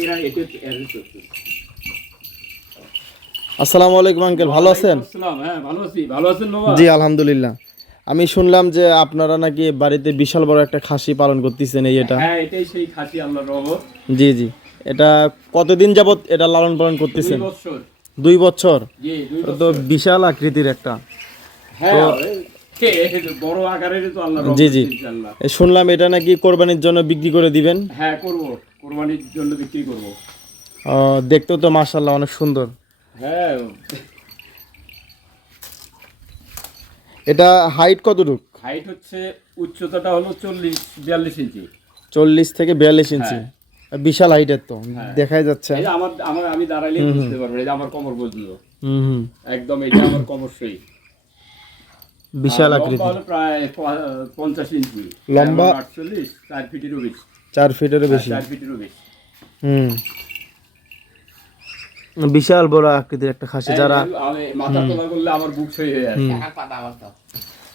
এরা এটা এর চলছে। আসসালামু আলাইকুম আঙ্কেল, ভালো আছেন? আসসালাম, হ্যাঁ ভালো আছি। ভালো আছেন বাবা? জি আলহামদুলিল্লাহ। আমি শুনলাম যে আপনারা নাকি বাড়িতে বিশাল বড় একটা খাসি পালন করতেছেন, এটা? হ্যাঁ, এটাই সেই খাসি, আল্লাহর রহমত। জি জি। এটা কতদিন যাবত এটা লালন পালন 2 করতেছেন? বছর। 2 বছর? জি, 2 এটা তো বছর। বিশাল আকৃতির একটা। হ্যাঁ, বড় আকারের তো আল্লাহর জি রহমত জি। ইনশাআল্লাহ। শুনলাম এটা নাকি কোরবানির জন্য বিক্রি করে দিবেন। হ্যাঁ, করব। কুরবানির জন্য বিক্রি করব। দেখতেও তো মাশাআল্লাহ অনেক সুন্দর। হ্যাঁ, এটা হাইট কতটুক? হাইট হচ্ছে, উচ্চতাটা হলো 40-42 ইঞ্চি। 40 থেকে 42 ইঞ্চি। হ্যাঁ। বিশাল হাইটের তো, হ্যাঁ। দেখাই যাচ্ছে। এই যে আমি দাঁড়াইলেই বুঝতে পারবেন, এই যে আমার কোমর পর্যন্ত। হুম হুম। একদম এটা আমার কোমরসই। বিশাল লম্বা আকৃতি। হলো প্রায় 50 ইঞ্চি। লম্বা 48, 4 ফিটেরও বেশি। 4 ফিটেরও বেশি। 4 ফিটেরও বেশি। হুম। বিশাল বড় আকৃতির একটা খাসি। যারা আমি মাথা তোলা করলে আমার বুক সই হয়ে আসে।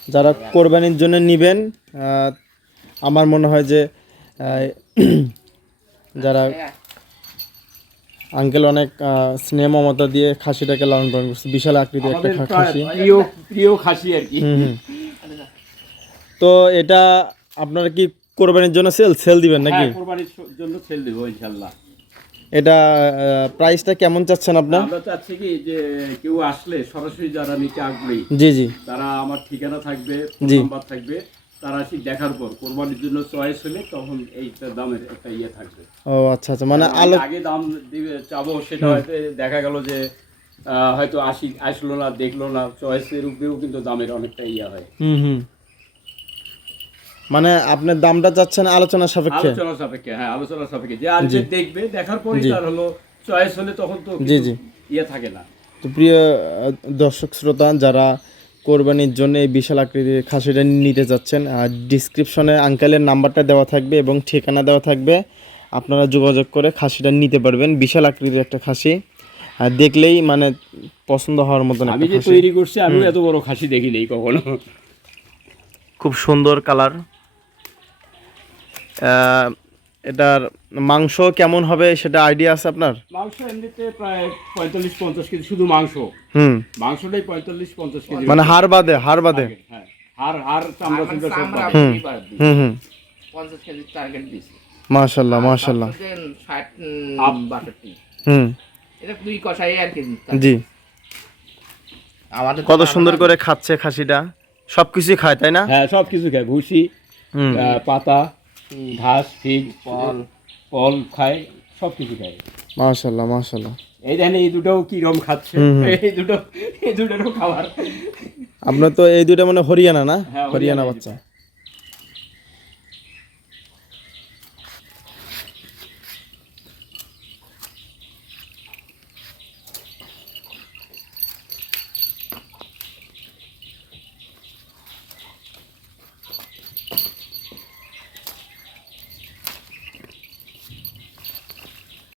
যারা কোরবানির জন্য নিবেন, আমার মনে হয় যে যারা আঙ্কেল অনেক স্নেহ মমতা দিয়ে খাসিটাকে লালন পালন করছে, বিশাল আকৃতির একটা আমাদের খাসি। প্রিয় খাসি আর কি। হুম হুম। তো এটা আপনারা কি কোরবানির জন্য সেল দিবেন নাকি? হ্যাঁ, কুরবানির জন্য সেল দেব ইনশাআল্লাহ। এটা প্রাইসটা কেমন চাচ্ছেন আপনার? আমরা চাচ্ছি কি যে কেউ আসলে সরাসরি যারা নিতে আগ্রহী, জি জি তারা আমার ঠিকানা থাকবে, ফোন জি। নাম্বার থাকবে, তারা আসি দেখার পর কোরবানির জন্য চয়েস হলে তখন এইটা দামের একটা ইয়ে থাকবে। ও আচ্ছা আচ্ছা, মানে আগে দাম দিবে চাবো, সেটা হয়তো দেখা গেল যে হয়তো আসলো না, দেখলো না, চয়েসের উপরেও কিন্তু দামের অনেকটা ইয়ে হয়। হুম হুম। মানে আপনার দামটা চাচ্ছেন আলোচনা সাপেক্ষে? আলোচনা সাপেক্ষে, হ্যাঁ আলোচনা সাপেক্ষে। যে আসবে দেখবে, দেখার পরই জি। তার হলো চয়েস হলে তখন তো জি কিছু জি। ইয়ে থাকে না। তো প্রিয় দর্শক শ্রোতা, যারা কোরবানির জন্য এই বিশাল আকৃতির খাসিটা নিতে যাচ্ছেন, আর ডিসক্রিপশনে আঙ্কেলের নাম্বারটা দেওয়া থাকবে এবং ঠিকানা দেওয়া থাকবে, আপনারা যোগাযোগ করে খাসিটা নিতে পারবেন। বিশাল আকৃতির একটা খাসি, আর দেখলেই মানে পছন্দ হওয়ার মতন আমি একটা যে খাসি। তৈরি করছি, আমিও এত বড় খাসি দেখি নেই কখনো। খুব সুন্দর কালার। এটার মাংস কেমন হবে সেটা আইডিয়া আছে আপনার? মাংস এমনিতে প্রায় 45-50 কেজি, শুধু মাংস। হুম। মাংসটাই 45-50 কেজি। মানে হাড় বাদে, হাড় বাদে। হ্যাঁ, হাড় চামড়া চুমড়া সব বাদে। হুম হুম হুম। 50 কেজি টার্গেট দিছি। মাশাল্লাহ মাশাল্লাহ। 60-62 হুম। এটা দুই কষাই আর কি। জি। আমাদের কত সুন্দর করে খাচ্ছে খাসিটা, সবকিছুই খায় তাই না? হ্যাঁ, সব কিছু খায়, ভুসি, হুম। পাতা, ঘাস, ফিড, ফল খায়, সব কিছু খায়। মাশাল্লাহ মাশাল্লাহ। এই দেখেন, এই দুটোও কিরম খাচ্ছে। এই দুটোরও খাবার। আপনার তো এই দুটো মানে হরিয়ানা না? হ্যাঁ, হরিয়ানা হরিয়ানা বাচ্চা।